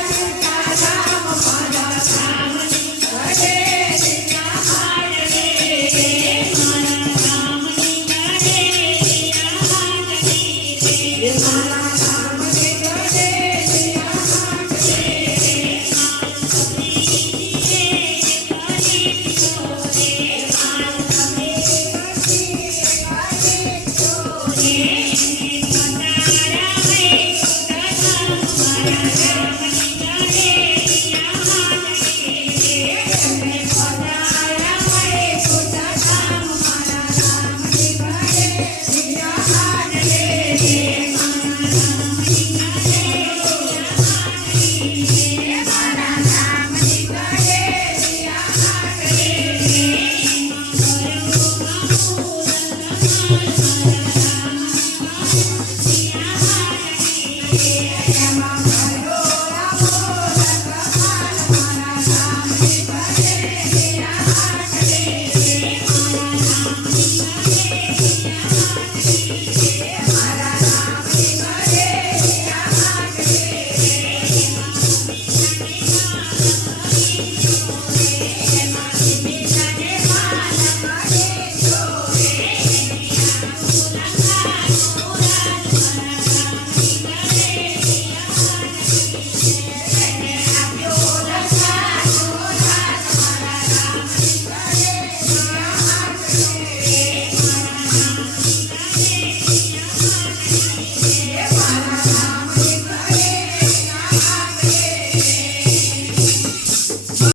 Thank you.